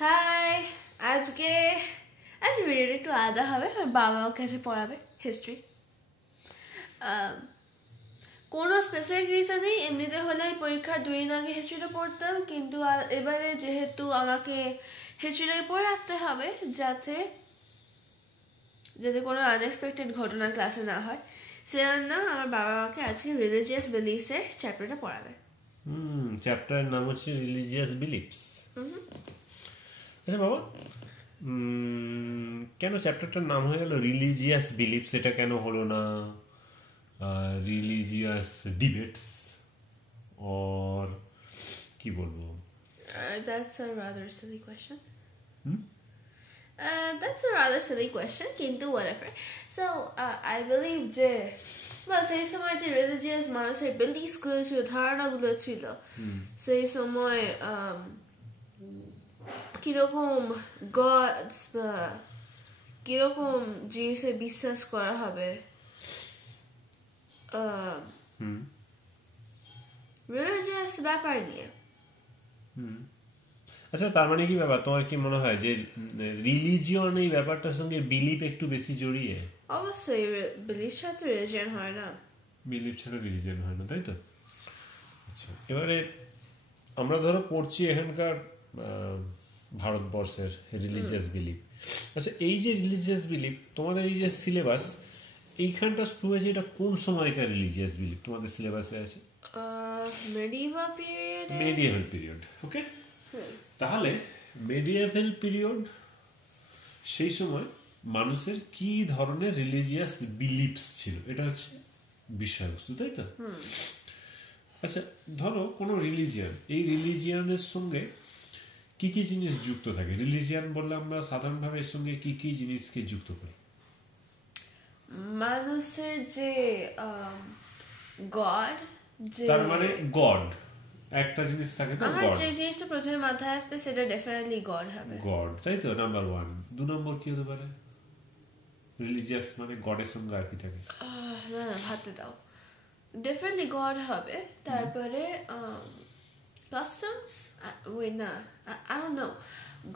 High, আজকে ভিডিওটা একটু আলাদা হবে। আমার বাবা আমার কাছে পড়াবে হিস্ট্রি। কোনো স্পেসিফিক রিজন নেই, এমনিতে হলে আমি পরীক্ষার 2 দিন আগে হিস্ট্রিটা পড়তাম, কিন্তু এবারে যেহেতু আমাকে হিস্ট্রিটাকে পড়ে রাখতে হবে যাতে কোনো আনএক্সপেক্টেড ঘটনা ক্লাসে না হয়, সেজন্য আমার বাবা আমাকে আজকে রিলিজিয়াস বিলিফসের চ্যাপ্টারটা পড়াবে। চ্যাপ্টারের নাম হচ্ছে রিলিজিয়াস বিলিফস। আচ্ছা বাবা, কেন চ্যাপ্টারটার নাম হয়ে গেল রিলিজিয়াস বিলিফস? এটা কেন হলো না রিলিজিয়াস ডিবেটস অর কি বলবো? That's a rather silly question. That's a rather silly question, কিন্তু whatever. So, I believe যে সেই সময় যে রিলিজিয়াস মানুষের বিলিফগুলো ছিল, ধারণাগুলো ছিল, সেই সময় কিরকম গডস বা কিরকম জিনিসে বিশ্বাস করা হবে, রিলিজিয়াস ব্যাপার নিয়ে। আচ্ছা, তার মানে কি ব্যাপার, তোমার কি মনে হয় যে রিলিজিয়ন এই ব্যাপারটার সঙ্গে বিলিফ একটু বেশি জড়িয়ে? অবশ্যই, বিলিফ ছাড়া তো রিলিজিয়ন হয় না। বিলিফ ছাড়া রিলিজিয়ন হয় না, তাই তো? আচ্ছা, এবারে আমরা ধরো পড়ছি এখানকার ভারতবর্ষের রিলিজিয়াস বিলিফ। আচ্ছা, এই যে রিলিজিয়াস বিলিফ তোমাদের এই যে সিলেবাস, এইখানটা শুরু হয়েছে, এটা কোন সময়কার রিলিজিয়াস বিলিফ তোমাদের সিলেবাসে আছে? মেডিয়েভাল পিরিয়ড। ওকে, তাহলে মেডিয়েভাল পিরিয়ড, সেই সময় মানুষের কি ধরনের রিলিজিয়াস বিলিফস ছিল, এটা হচ্ছে বিষয়বস্তু, তাই তো? আচ্ছা, ধরো কোনো রিলিজিয়ান, এই রিলিজিয়ানের সঙ্গে কি কি জিনিস যুক্ত থাকে? রিলিজিয়ান বললে আমরা সাধারণভাবে এর সঙ্গে কি কি জিনিসকে যুক্ত করি? মানুষের যে গড, তার মানে গড একটা জিনিস থাকে, তো আমার গড। যে জিনিসটা প্রথমে মাথায় আসবে সেটা ডেফিনেটলি গড হবে। গড, তাই তো, নাম্বার 1। 2 নম্বর কি হতে পারে? রিলিজিয়াস মানে গডের সঙ্গে আর কি থাকে? না না, ভাবতে দাও। ডেফিনেটলি গড হবে, তারপরে কাস্টমস, ওই না, আই ডোন্ট নো,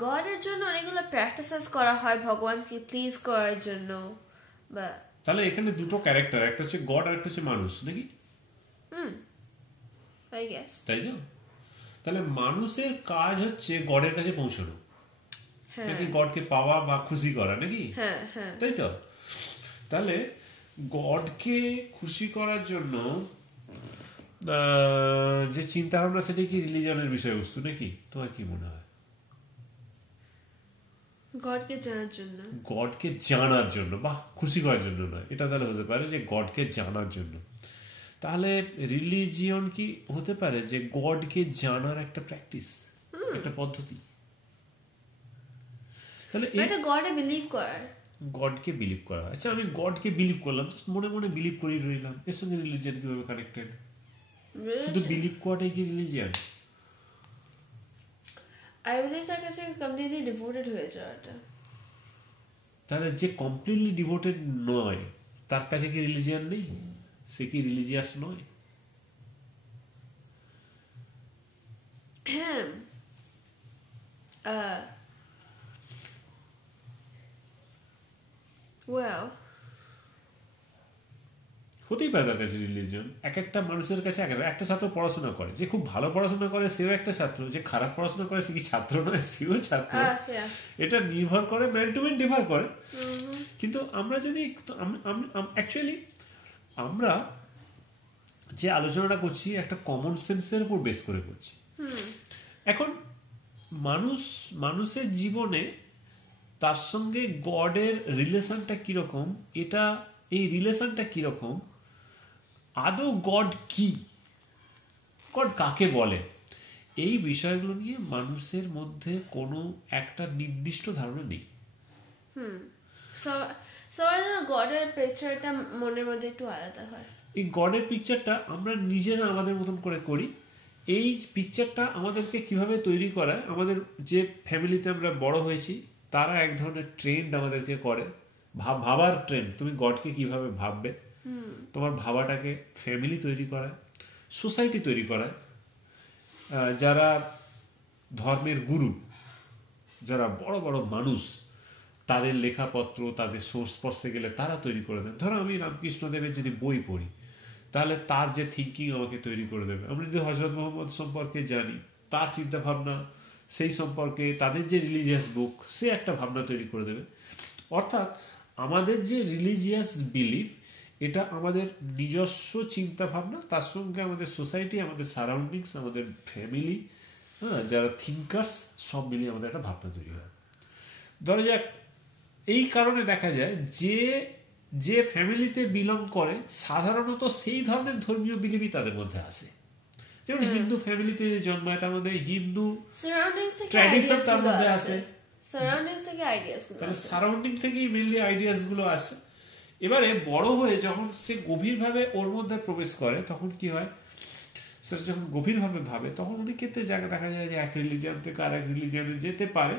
গডের জন্য অনেকগুলো প্র্যাকটিসেস করা হয় ভগবানকে প্লিজ করার জন্য। বা তাহলে এখানে দুটো ক্যারেক্টার, একটা হচ্ছে গড আর একটা হচ্ছে মানুষ, নাকি? আই গেস তাই তো? তাহলে মানুষের কাজ হচ্ছে গডের কাছে পৌঁছানো, নাকি গডকে পাওয়া বা খুশি করা, নাকি? তাই তো? তাহলে গডকে খুশি করার জন্য যে চিন্তা ভাবনা, সেটা কি রিলিজনের বিষয়বস্তু, নাকি? তোমার কি মনে হয়? গডকে জানার জন্য, গডকে জানার জন্য বা খুশি করার জন্য নয়, এটা তাহলে হতে পারে যে গডকে জানার জন্য। তাহলে রিলিজিয়ন কি হতে পারে যে গডকে জানার একটা প্র্যাকটিস, একটা পদ্ধতি। তাহলে এটা গডে বিলিভ করার, গডকে বিলিভ করা। আচ্ছা, আমি গডকে বিলিভ করলাম, মনে মনে বিলিভ করেই রইলাম, এর সঙ্গে রিলিজিয়ন কিভাবে কানেক্টেড? শুধু বিলিভ করাটাই কি রিলিজিয়ন? আই বিলিভ তার কাছে কমপ্লিটলি ডিভোটেড হয়ে যাওয়াটা। তাহলে যে কমপ্লিটলি ডিভোটেড নয়, তার কাছে কি রিলিজিয়ন নেই? সে কি রিলিজিয়াস নয়? ওয়েল, হতেই পারে তার কাছে রিলিজিয়ন। এক একটা মানুষের কাছে একটা ছাত্র পড়াশোনা করে, যে খুব ভালো পড়াশোনা করে সেও একটা ছাত্র, যে খারাপ পড়াশোনা করে সে কি ছাত্র নয়? সেও ছাত্র। এটা নির্ভর করে, ম্যান টু ম্যান ডিফার করে। কিন্তু আমরা যদি অ্যাকচুয়ালি আমরা যে আলোচনাটা করছি একটা কমন সেন্সের উপর বেস করে করছি। এখন মানুষের জীবনে তার সঙ্গে গডের রিলেশনটা কিরকম, এই রিলেশনটা কিরকম, আদৌ গড কি, গড কাকে বলে, এই বিষয়গুলো নিয়ে মানুষের মধ্যে কোনো একটা নির্দিষ্ট ধারণা নেই। সবাই গডের পিকচারটা মনের মধ্যে একটু আলাদা হয়। এই গডের পিকচারটা আমরা নিজেরা আমাদের মতন করে করি। এই পিকচারটা আমাদেরকে কিভাবে তৈরি করায়, আমাদের যে ফ্যামিলিতে আমরা বড় হয়েছি তারা এক ধরনের ট্রেন্ড আমাদেরকে করে, ভাবার ট্রেন্ড। তুমি গডকে কিভাবে ভাববে, তোমার ভাবাটাকে ফ্যামিলি তৈরি করায়, সোসাইটি তৈরি করায়, যারা ধর্মের গুরু যারা বড় বড় মানুষ, তাদের লেখাপত্র তাদের সংস্পর্শে গেলে তারা তৈরি করে দেন। ধরো আমি রামকৃষ্ণদেবের যদি বই পড়ি, তাহলে তার যে থিঙ্কিং আমাকে তৈরি করে দেবে। আমরা যদি হযরত মুহাম্মদ সম্পর্কে জানি, তার চিন্তা ভাবনা, সেই সম্পর্কে তাদের যে রিলিজিয়াস বুক, সে একটা ভাবনা তৈরি করে দেবে। অর্থাৎ আমাদের যে রিলিজিয়াস বিলিফ, এটা আমাদের নিজস্ব চিন্তা ভাবনা, তার সঙ্গে আমাদের সোসাইটি, আমাদের সারাউন্ডিংস, আমাদের ফ্যামিলি, যারা থিঙ্কার্স, সব মিলিয়ে আমাদের একটা ভাবনা তৈরি হয়। ধরা যাক, এই কারণে দেখা যায় যে ফ্যামিলিতে বিলং করে সাধারণত সেই ধরনের ধর্মীয় বিলিভই তাদের মধ্যে আসে। যেমন হিন্দু ফ্যামিলিতে জন্মায়, তার মধ্যে হিন্দু ট্র্যাডিশন তার মধ্যে আসে, সারাউন্ডিং থেকেই মেনলি আইডিয়াস গুলো আসে। এবারে বড় হয়ে যখন সে গভীরভাবে ওর মধ্যে প্রবেশ করে, তখন কি হয়, সেটা যখন গভীরভাবে ভাবে, তখন অনেক ক্ষেত্রে জায়গা দেখা যায় যে এক রিলিজিয়ান থেকে আর এক রিলিজিয়ানে যেতে পারে।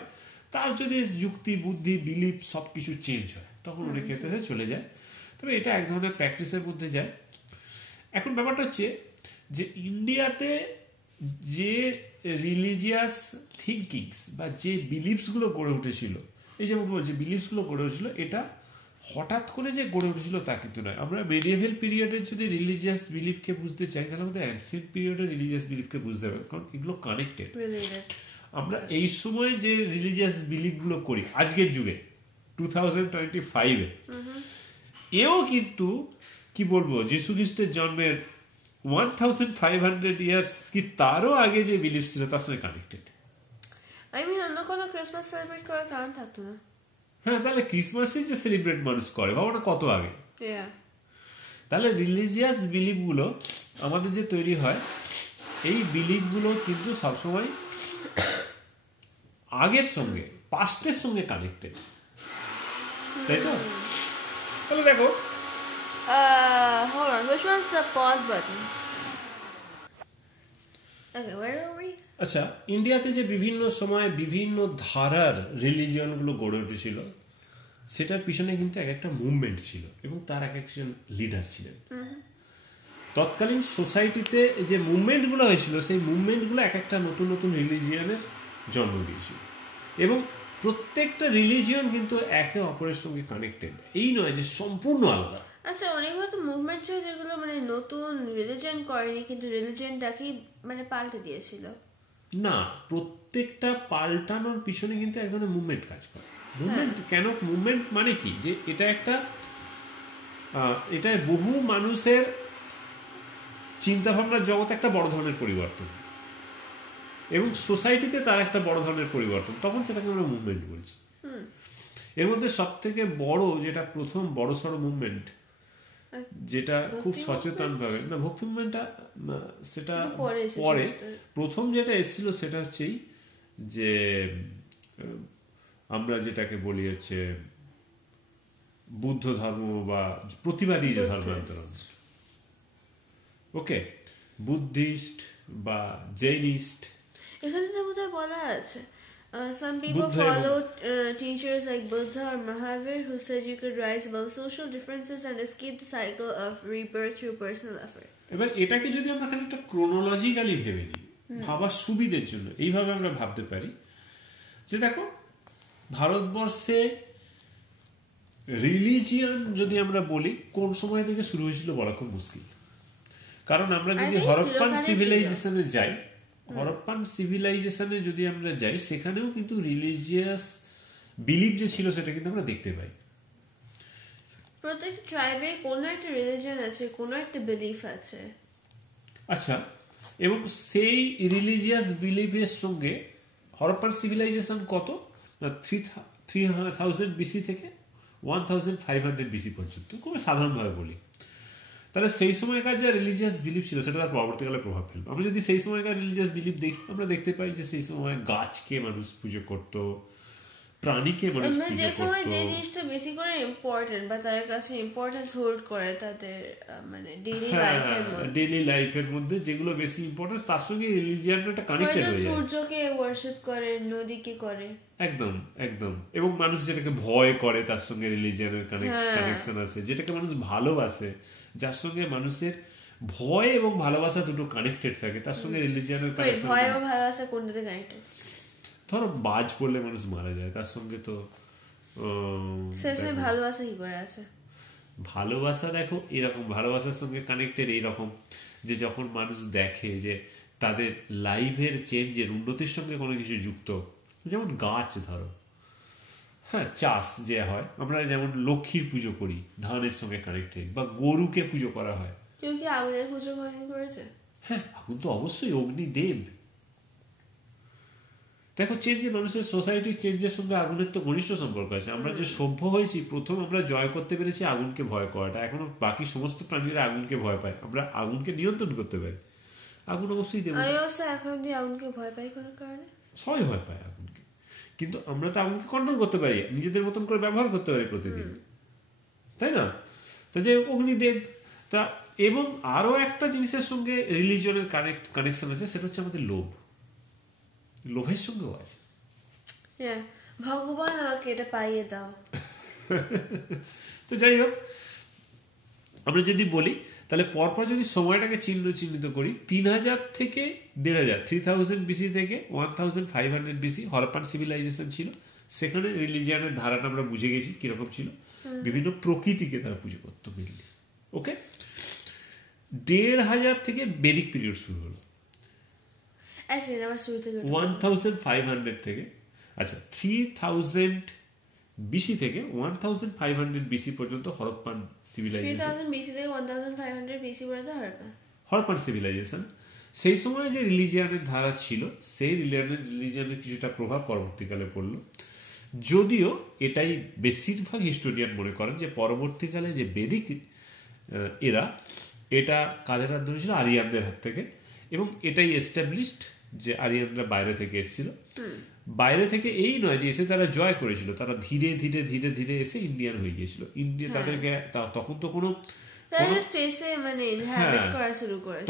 তার যদি যুক্তি, বুদ্ধি, বিলিফ সবকিছু চেঞ্জ হয়, তখন অনেক ক্ষেত্রে সে চলে যায়। তবে এটা এক ধরনের প্র্যাকটিসের মধ্যে যায়। এখন ব্যাপারটা হচ্ছে যে ইন্ডিয়াতে যে রিলিজিয়াস থিঙ্কিংস বা যে বিলিফসগুলো গড়ে উঠেছিল, এই যেমন বলছি বিলিফসগুলো গড়ে উঠেছিল, এটা হঠাৎ করে যে গড়ে উঠেছিল তা কিন্তু নয়। আমরা মেডিয়েভাল পিরিয়ডের যদি রিলিজিয়াস বিলিফকে বুঝতে চাই, তাহলে আমাদের অ্যানসিয়েন্ট পিরিয়ডের রিলিজিয়াস বিলিফকে বুঝতে হবে, কারণ এগুলো কানেক্টেড। আমরা এই সময় যে রিলিজিয়াস বিলিফগুলো করি আজকের যুগে 2025-এ, এও কিন্তু কি বলবো, যিশু খ্রিস্টের জন্মের 1500 ইয়ার্স কি তারও আগে যে বিলিফ ছিল তার সঙ্গে কানেক্টেড। অন্য কোনো ক্রিসমাস সেলিব্রেট করার কারণ থাকতো না। হ্যাঁ, তাহলে ক্রিসমাসই যে সেলিব্রেট মানুষ করে, ভাবনা কত আগে। তাহলে রিলিজিয়াস বিলিফগুলো আমাদের যে তৈরি হয়, এই বিলিফগুলো কিন্তু সবসময় আগের সঙ্গে, পাস্টের সঙ্গে কানেক্টেড, তাই তো? তাহলে দেখো, hold on, which one's the pause button? Okay, where are we? আচ্ছা, ইন্ডিয়াতে যে বিভিন্ন সময় বিভিন্ন ধারার রিলিজিয়নগুলো গড়ে উঠেছিল, সেটার পিছনে কিন্তু এক একটা মুভমেন্ট ছিল এবং তার এক একজন লিডার ছিলেন। তৎকালীন সোসাইটিতে যে মুভমেন্টগুলো হয়েছিল, সেই মুভমেন্টগুলো এক একটা নতুন নতুন রিলিজিয়নের জন্ম দিয়েছিল এবং প্রত্যেকটা রিলিজিয়ন কিন্তু একে অপরের সঙ্গে কানেক্টেড, এই নয় যে সম্পূর্ণ আলাদা। আচ্ছা, অনেক মতো মুভমেন্ট ছিল যেগুলো মানে নতুন রিলিজিয়ন করেনি, কিন্তু রিলিজিয়নটাকেই মানে পাল্টে দিয়েছিল। না, প্রত্যেকটা পাল্টানোর পিছনে কিন্তু এক ধরনের মুভমেন্ট কাজ করে। মুভমেন্ট কেন? মুভমেন্ট মানে কি, যে এটা বহু মানুষের চিন্তা ভাবনার জগতে একটা বড় ধরনের পরিবর্তন এবং সোসাইটিতে তার একটা বড় ধরনের পরিবর্তন, তখন সেটাকে আমরা মুভমেন্ট বলছি। এর মধ্যে সব থেকে বড় যেটা প্রথম বড়সড় মুভমেন্ট, যেটা খুব সচেতন ভাবে, না ভক্তি মুভমেন্টটা সেটা পরে, প্রথম যেটা এসেছিল সেটা হচ্ছে যে আমরা যেটাকে বলি হচ্ছে বুদ্ধ ধর্ম বা প্রতিবাদী যে ধর্মান্তরণ, ওকে, বুদ্ধিস্ট বা জৈনিস্ট। এখানে তো বোধহয় বলা আছে some people follow teachers like Buddha or Mahavir who said you could rise above social differences and escape the cycle of rebirth through personal effort. এবার এটাকে যদি আমরা খানিকটা ক্রোনোলজিক্যালি ভেবে নিই, ভাবার সুবিধের জন্য এইভাবে আমরা ভাবতে পারি যে দেখো, ভারতবর্ষে রিলিজিয়ন যদি আমরা বলি কোন সময় থেকে শুরু হয়েছিল বলা খুব মুশকিল, কারণ আমরা যদি হরপ্পান সিভিলাইজেশনে যাই, হরপ্পান সিভিলাইজেশনে যদি আমরা যাই, সেখানেও কিন্তু রিলিজিয়াস বিলিফ যে ছিল সেটা কিন্তু আমরা দেখতে পাই। প্রত্যেক ট্রাইবে কোনো একটা রিলিজিয়ন আছে, কোনো একটা বিলিফ আছে। আচ্ছা, এবং সেই রিলিজিয়াস বিলিফের সঙ্গে হরপ্পান সিভিলাইজেশন কত না 3000 বিসি থেকে 1500 বিসি পর্যন্ত, খুব সাধারণভাবে বলি। তাহলে সেই সময়কার যে রিলিজিয়াস বিলিফ ছিল সেটা তার পরবর্তীকালে প্রভাব ফেলবে। আমরা যদি সেই সময়কার রিলিজিয়াস বিলিফ দেখি, আমরা দেখতে পাই যে সেই সময় গাছকে মানুষ পুজো করতো, প্রাণীকে মানুষ পুজো করতো। যে সময় যে জিনিসটা বেশি করে ইম্পর্টেন্ট বা তার কাছে ইম্পর্টেন্স হোল্ড করে তাদের মানে ডেইলি লাইফের মধ্যে যেগুলো বেশি ইম্পর্টেন্ট, তার সঙ্গে রিলিজিয়নটা কানেক্টেড হয়ে যায়। সূর্যকে ওয়ার্শিপ করে, নদীকে করে, একদম একদম। এবং মানুষ যেটাকে ভয় করে তার সঙ্গে রিলিজিয়নের কানেকশন আছে, যেটাকে মানুষ ভালোবাসে, যার সঙ্গে মানুষের ভয় এবং ভালোবাসা দুটো কানেক্টেড থাকে, তার সঙ্গে রিলিজিয়নের কানেকশন। ভয় এবং ভালোবাসা কোনটাতে কানেক্টেড? ধরো বাজ পড়লে মানুষ মারা যায়, তার সঙ্গে তো ভালোবাসা কি করে আছে? ভালোবাসা দেখো এরকম, ভালোবাসার সঙ্গে কানেক্টেড এইরকম যে যখন মানুষ দেখে যে তাদের লাইফের চেঞ্জের উন্নতির সঙ্গে কোনো কিছু যুক্ত, যেমন গাছ ধরো, হ্যাঁ চাষ যে হয়, আমরা যেমন লক্ষ্মীর পুজো করি ধানের সঙ্গে কানেক্টেড, বা গরুকে পুজো করা হয়। কেউ কি আগুনের পুজো করেছে? হ্যাঁ, আগুন তো অবশ্যই অগ্নিদেব। দেখো চেঞ্জে মানুষের সোসাইটির চেঞ্জের সঙ্গে আগুনের তো ঘনিষ্ঠ সম্পর্ক আছে। আমরা যে সভ্য হয়েছি, প্রথম আমরা জয় করতে পেরেছি আগুনকে ভয় করাটা, এখনো বাকি সমস্ত প্রাণীরা আগুনকে ভয় পায়, আমরা আগুনকে নিয়ন্ত্রণ করতে পারি। আগুন অবশ্যই দেব, এখন দিয়ে আগুনকে ভয় পাই কোনো কারণে, সবাই ভয় পায় আগুনকে, কিন্তু আমরা তো আগুনকে কন্ট্রোল করতে পারি, নিজেদের মতন করে ব্যবহার করতে পারি প্রতিদিন, তাই না? তা যে অগ্নিদেব তা, এবং আরো একটা জিনিসের সঙ্গে রিলিজিয়নের কানেকশন আছে, সেটা হচ্ছে আমাদের লোভ, লোভের সঙ্গেও আছে। ভগবান আমাকে এটা পাইয়ে দাও। তো যাই হোক, আমরা যদি বলি তাহলে পরপর যদি সময়টাকে চিহ্নিত করি, 3000 থেকে 1500, 3000 বিসি থেকে 1500 বিসি হরপ্পান সিভিলাইজেশন ছিল। সেখানে রিলিজিয়ানের ধারাটা আমরা বুঝে গেছি কিরকম ছিল, বিভিন্ন প্রকৃতিকে তারা পুজো করতো মেনলি। ওকে, 1500 থেকে বেদিক পিরিয়ড শুরু হলো, 1500 থেকে, আচ্ছা 3000 বিসি থেকে 1500 বিসি পর্যন্ত হরপ্পান সিভিলাইজেশন। 3000 বিসি থেকে 1500 বিসি পর্যন্ত হরপ্পান সিভিলাইজেশন। সেই সময় যে রিলিজিয়ানের ধারা ছিল, সেই রিলিজিয়ানের কিছুটা প্রভাব পরবর্তীকালে পড়লো, যদিও এটাই বেশিরভাগ হিস্টোরিয়ান মনে করেন যে পরবর্তীকালে যে বেদিক এরা, এটা কাদের হাত ধরেছিল? আরিয়ানদের হাত থেকে, এবং এটাই এস্টাবলিশড যে আরিয়ানরা বাইরে থেকে এসেছিল। বাইরে থেকে এই নয় যে এসে তারা জয় করেছিল, তারা ধীরে ধীরে ধীরে ধীরে এসে ইন্ডিয়ান হয়ে গিয়েছিল। ইন্ডিয়া তাদেরকে তখন তো কোনো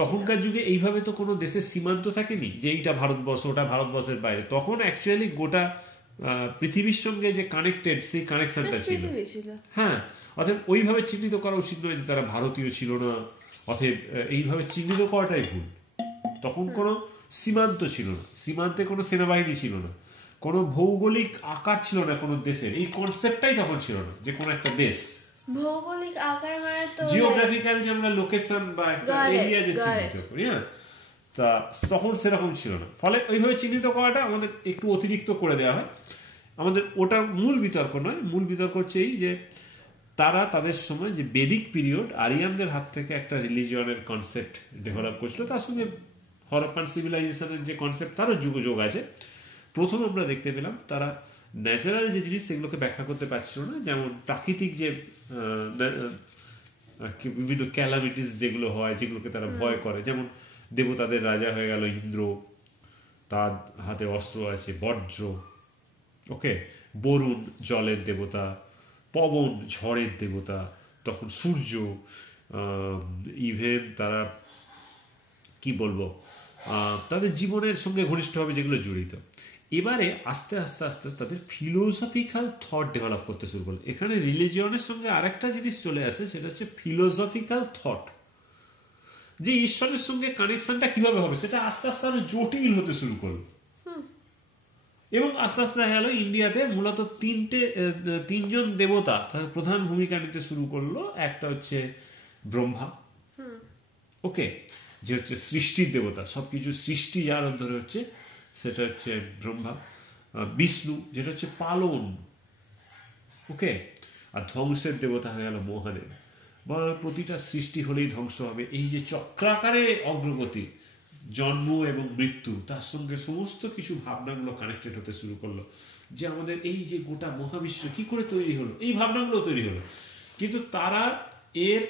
তখনকার যুগে এইভাবে তো কোনো দেশের সীমান্ত থাকেনি যে এইটা ভারতবর্ষ ওটা ভারতবর্ষের বাইরে। তখন অ্যাকচুয়ালি গোটা পৃথিবীর সঙ্গে যে কানেক্টেড, সেই কানেকশনটা ছিল। হ্যাঁ, অতএব ওইভাবে চিহ্নিত করা উচিত নয় যে তারা ভারতীয় ছিল না, অতএব এইভাবে চিহ্নিত করাটাই ভুল। তখন কোনো সীমান্ত ছিল না, সীমান্তে কোনো সেনাবাহিনী ছিল না, কোনো ভৌগোলিক আকার ছিল না কোনো দেশের, এই কনসেপ্টটাই তখন ছিল না যে কোনো একটা দেশ ভৌগোলিক আকার মানে তো জিওগ্রাফিক্যাল যে আমরা লোকেশন বা একটা এরিয়া যে চিহ্নিত করি, হ্যাঁ, তা তখন সেরকম ছিল না। ফলে ওইভাবে চিহ্নিত করাটা আমাদের একটু অতিরিক্ত করে দেওয়া হয়। আমাদের ওটা মূল বিতর্ক নয়, মূল বিতর্ক হচ্ছে এই যে তারা তাদের সময় যে বেদিক পিরিয়ড আরিয়ানদের হাত থেকে একটা রিলিজিয়নের কনসেপ্ট ডেভেলপ করছিল, তার সঙ্গে হরপ্পান সিভিলাইজেশনের যে কনসেপ্ট তারও যোগ আছে। প্রথম আমরা দেখতে পেলাম তারা ন্যাচারাল যে জিনিস সেগুলোকে ব্যাখ্যা করতে পারছিল না, যেমন প্রাকৃতিক যে বিভিন্ন ক্যালামিটিস যেগুলো হয়, যেগুলোকে তারা ভয় করে, যেমন দেবতাদের রাজা হয়ে গেল ইন্দ্র, তার হাতে অস্ত্র আছে বজ্র, ওকে, বরুণ জলের দেবতা, পবন ঝড়ের দেবতা, তখন সূর্য, ইভেন তারা কি বলবো তাদের জীবনের সঙ্গে ঘনিষ্ঠভাবে যেগুলো জড়িত। এবারে আস্তে আস্তে আস্তে তাদের ফিলোসফিক্যাল থট ডেভেলপ করতে শুরু করলো। এখানে রিলিজিয়নের সঙ্গে আরেকটা জিনিস চলে আসে, সেটা হচ্ছে ফিলোসফিক্যাল থট, যে ঈশ্বরের সঙ্গে কানেকশনটা কিভাবে হবে সেটা আস্তে আস্তে আরো জটিল হতে শুরু করলো। এবং আস্তে আস্তে দেখা গেল ইন্ডিয়াতে মূলত তিনজন দেবতা তার প্রধান ভূমিকা নিতে শুরু করলো। একটা হচ্ছে ব্রহ্মা, ওকে, যে হচ্ছে সৃষ্টির দেবতা, সবকিছু সৃষ্টি যার ধরে হচ্ছে সেটা হচ্ছে ব্রহ্মা। বিষ্ণু যেটা হচ্ছে পালন, ওকে, আর ধ্বংসের দেবতা হয়ে গেল মহাদেব। বলা প্রতিটা সৃষ্টি হলেই ধ্বংস হবে, এই যে চক্রাকারে অগ্রগতি, জন্ম এবং মৃত্যু, তার সঙ্গে সমস্ত কিছু ভাবনাগুলো কানেক্টেড হতে শুরু করলো, যে আমাদের এই যে গোটা মহাবিশ্ব কি করে তৈরি হলো, এই ভাবনাগুলো তৈরি হলো। কিন্তু তারা এর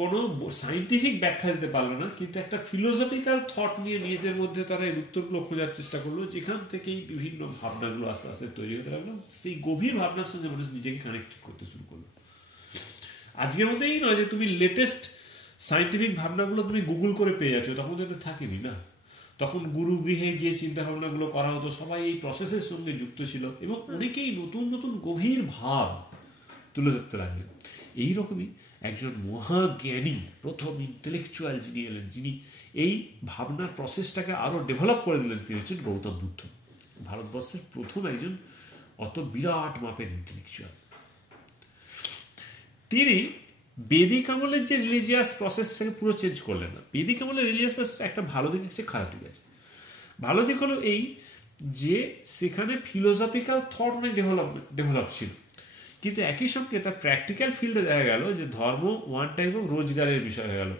কোনো সাইন্টিফিক ব্যাখ্যা দিতে পারলো না, কিন্তু একটা ফিলোসফিক্যাল থট নিয়ে নিজেদের মধ্যে তারা এর উত্তরগুলো খোঁজার চেষ্টা করলো, যেখান থেকেই বিভিন্ন ভাবনাগুলো আস্তে আস্তে তৈরি হতে লাগলো। সেই গভীর ভাবনার সঙ্গে মানুষ নিজেকে কানেক্ট করতে শুরু করলো। আজকের মধ্যেই নয় যে তুমি লেটেস্ট সাইন্টিফিক ভাবনাগুলো তুমি গুগল করে পেয়ে যাচ্ছ, তখন তো থাকেনি না। তখন গুরু গৃহে গিয়ে চিন্তা ভাবনাগুলো করা হতো, সবাই এই প্রসেসের সঙ্গে যুক্ত ছিল, এবং অনেকেই নতুন নতুন গভীর ভাব তুলে ধরতে লাগলেন। এইরকমই একজন মহাজ্ঞানী প্রথম ইন্টেলেকচুয়াল যিনি এলেন, যিনি এই ভাবনার প্রসেসটাকে আরো ডেভেলপ করে দিলেন, তিনি হচ্ছেন গৌতম বুদ্ধ। ভারতবর্ষের প্রথম একজন অত বিরাট মাপের ইন্টেলেকচুয়াল। তিনি বেদিক আমলের যে রিলিজিয়াস প্রসেসটাকে পুরো চেঞ্জ করলেন না। বেদিক আমলের রিলিজিয়াস প্রসেসটা একটা ভালো দিক আছে, খারাপ দিক আছে। ভালো দিক হলো এই যে সেখানে ফিলোসফিক্যাল থট অনেক ডেভেলপ ছিল, কিন্তু একই সঙ্গে তার প্র্যাকটিক্যাল ফিল্ডে দেখা গেল যে ধর্ম ওয়ান টাইপ অফ রোজগারের বিষয় হয়ে গেল,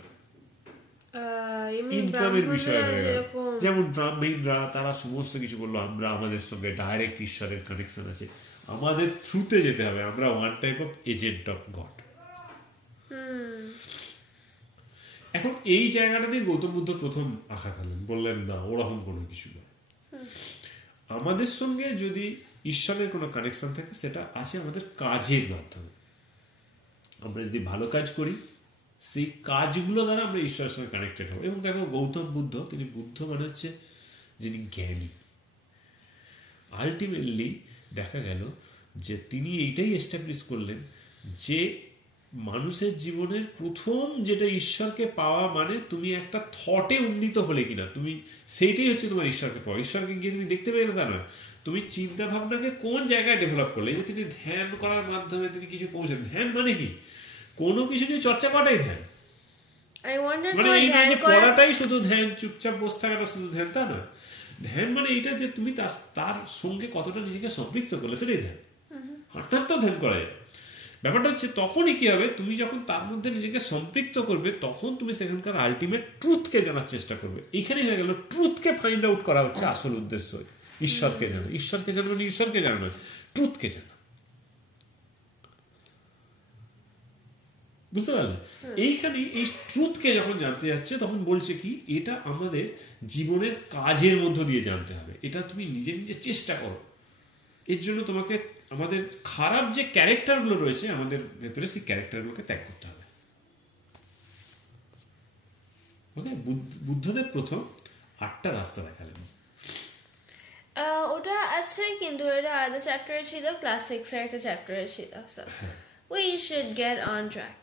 ইনকামের বিষয় হয়ে গেল। যেমন ব্রাহ্মণরা তারা সমস্ত কিছু বললো আমরা আমাদের সঙ্গে ডাইরেক্ট ঈশ্বরের কানেকশন আছে, আমাদের থ্রুতে যেতে হবে, আমরা one type of agent of god. এখন এই জায়গাটাতে গৌতম বুদ্ধ প্রথম আঘাত আনলেন, বললেন না ওরকম কোনো কিছু নয়, আমাদের সঙ্গে যদি ঈশ্বরের কোনো কানেকশন থাকে সেটা আছে আমাদের কাজের মাধ্যমে। আমরা যদি ভালো কাজ করি সেই কাজগুলো দ্বারা আমরা ঈশ্বরের সঙ্গে কানেক্টেড হব। এবং দেখো গৌতম বুদ্ধ, তিনি বুদ্ধ মানে হচ্ছে যিনি জ্ঞানী। আলটিমেটলি দেখা গেল যে তিনি এইটাই এস্টাবলিশ করলেন যে মানুষের জীবনের প্রথম যেটা ঈশ্বরকে পাওয়া মানে তুমি একটা থটে উন্নীত হলে কিনা, তুমি সেইটাই হচ্ছে তোমার ঈশ্বরকে পাওয়া। ঈশ্বরকে গিয়ে তুমি দেখতে পেলে তা নয়, তুমি চিন্তা ভাবনাকে কোন জায়গায় ডেভেলপ করলে। যে তিনি ধ্যান করার মাধ্যমে তিনি কিছু পৌঁছেন। ধ্যান মানে কি? কোনো কিছু নিয়ে চর্চা করাটাই ধ্যান। মানে এই নয় যে পড়াটাই শুধু ধ্যান, চুপচাপ বসে থাকাটা শুধু ধ্যান, তা নয়। ধ্যান মানে এইটা যে তুমি তার সঙ্গে কতটা নিজেকে সম্পৃক্ত করলে সেটাই ধ্যান। হাঁটার ধ্যান করা যায়। ব্যাপারটা হচ্ছে তখনই কি হবে, তুমি যখন তার মধ্যে নিজেকে সম্পৃক্ত করবে তখন তুমি সেখানকার আলটিমেট ট্রুথকে জানার চেষ্টা করবে। এখানেই হয়ে গেল ট্রুথকে ফাইন্ড আউট করা হচ্ছে আসল উদ্দেশ্য। ঈশ্বরকে জানো, ঈশ্বরকে জানো মানে ঈশ্বরকে জানো, ট্রুথকে জানো। বুঝতে পারলে? এইখানে এই ট্রুথকে যখন জানতে যাচ্ছে তখন বলছে কি এটা আমাদের জীবনের কাজের মধ্য দিয়ে জানতে হবে। এটা তুমি নিজে নিজে চেষ্টা করো। এর জন্য তোমাকে আমাদের খারাপ যে ক্যারেক্টারগুলো রয়েছে আমাদের ভেতরে সেই ক্যারেক্টারগুলোকে ত্যাগ করতে হবে। ওকে, বুদ্ধদেব প্রথম 8টা রাস্তা দেখালেন। ওটা আছে, কিন্তু এটা আলাদা চ্যাপ্টারে ছিল, ক্লাস 6 এর একটা চ্যাপ্টারে ছিল। So we should get on track.